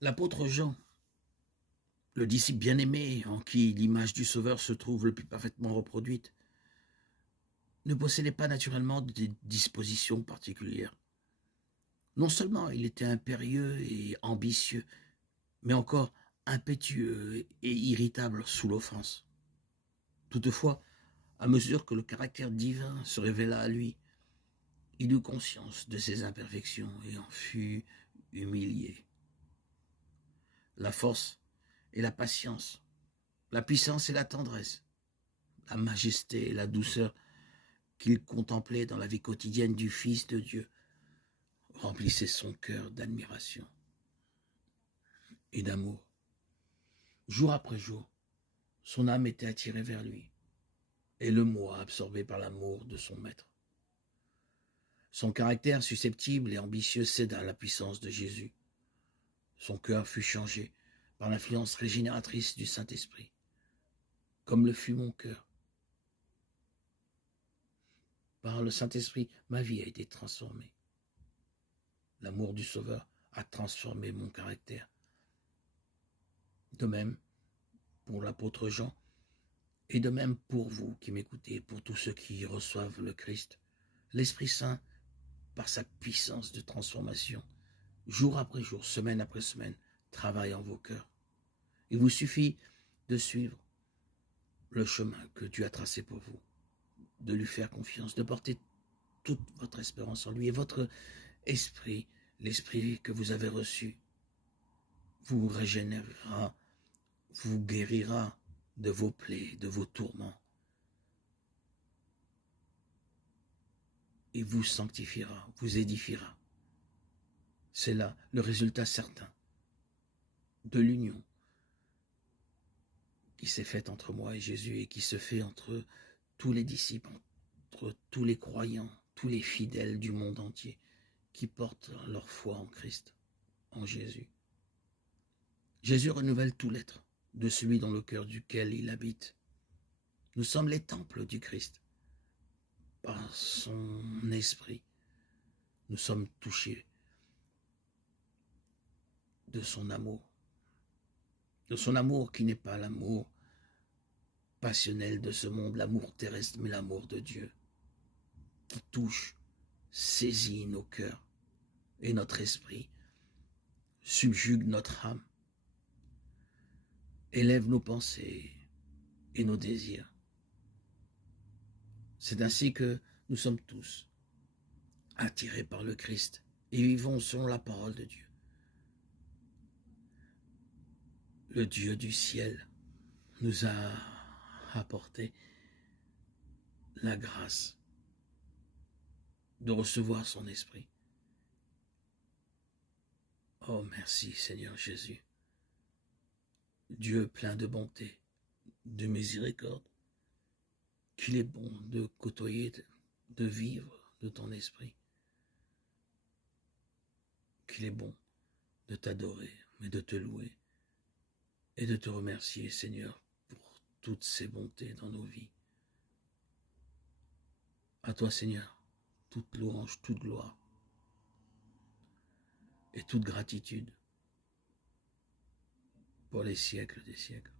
L'apôtre Jean, le disciple bien-aimé en qui l'image du Sauveur se trouve le plus parfaitement reproduite, ne possédait pas naturellement des dispositions particulières. Non seulement il était impérieux et ambitieux, mais encore impétueux et irritable sous l'offense. Toutefois, à mesure que le caractère divin se révéla à lui, il eut conscience de ses imperfections et en fut humilié. La force et la patience, la puissance et la tendresse, la majesté et la douceur qu'il contemplait dans la vie quotidienne du Fils de Dieu remplissaient son cœur d'admiration et d'amour. Jour après jour, son âme était attirée vers lui, et le moi absorbé par l'amour de son maître. Son caractère susceptible et ambitieux céda à la puissance de Jésus. Son cœur fut changé par l'influence régénératrice du Saint-Esprit, comme le fut mon cœur. Par le Saint-Esprit, ma vie a été transformée. L'amour du Sauveur a transformé mon caractère. De même pour l'apôtre Jean, et de même pour vous qui m'écoutez, pour tous ceux qui reçoivent le Christ. L'Esprit Saint, par sa puissance de transformation, jour après jour, semaine après semaine, travaille en vos cœurs. Il vous suffit de suivre le chemin que Dieu a tracé pour vous, de lui faire confiance, de porter toute votre espérance en lui, et votre esprit, l'esprit que vous avez reçu, vous régénérera, vous guérira de vos plaies, de vos tourments. Il vous sanctifiera, vous édifiera. C'est là le résultat certain de l'union qui s'est faite entre moi et Jésus et qui se fait entre tous les disciples, entre tous les croyants, tous les fidèles du monde entier qui portent leur foi en Christ, en Jésus. Jésus renouvelle tout l'être de celui dans le cœur duquel il habite. Nous sommes les temples du Christ. Par son esprit, nous sommes touchés de son amour qui n'est pas l'amour passionnel de ce monde, l'amour terrestre, mais l'amour de Dieu, qui touche, saisit nos cœurs et notre esprit, subjugue notre âme, élève nos pensées et nos désirs. C'est ainsi que nous sommes tous attirés par le Christ et vivons selon la parole de Dieu. Le Dieu du ciel nous a apporté la grâce de recevoir son esprit. Oh, merci Seigneur Jésus, Dieu plein de bonté, de miséricorde, qu'il est bon de côtoyer, de vivre de ton esprit, qu'il est bon de t'adorer, mais de te louer et de te remercier Seigneur pour toutes ces bontés dans nos vies. À toi Seigneur, toute louange, toute gloire et toute gratitude pour les siècles des siècles.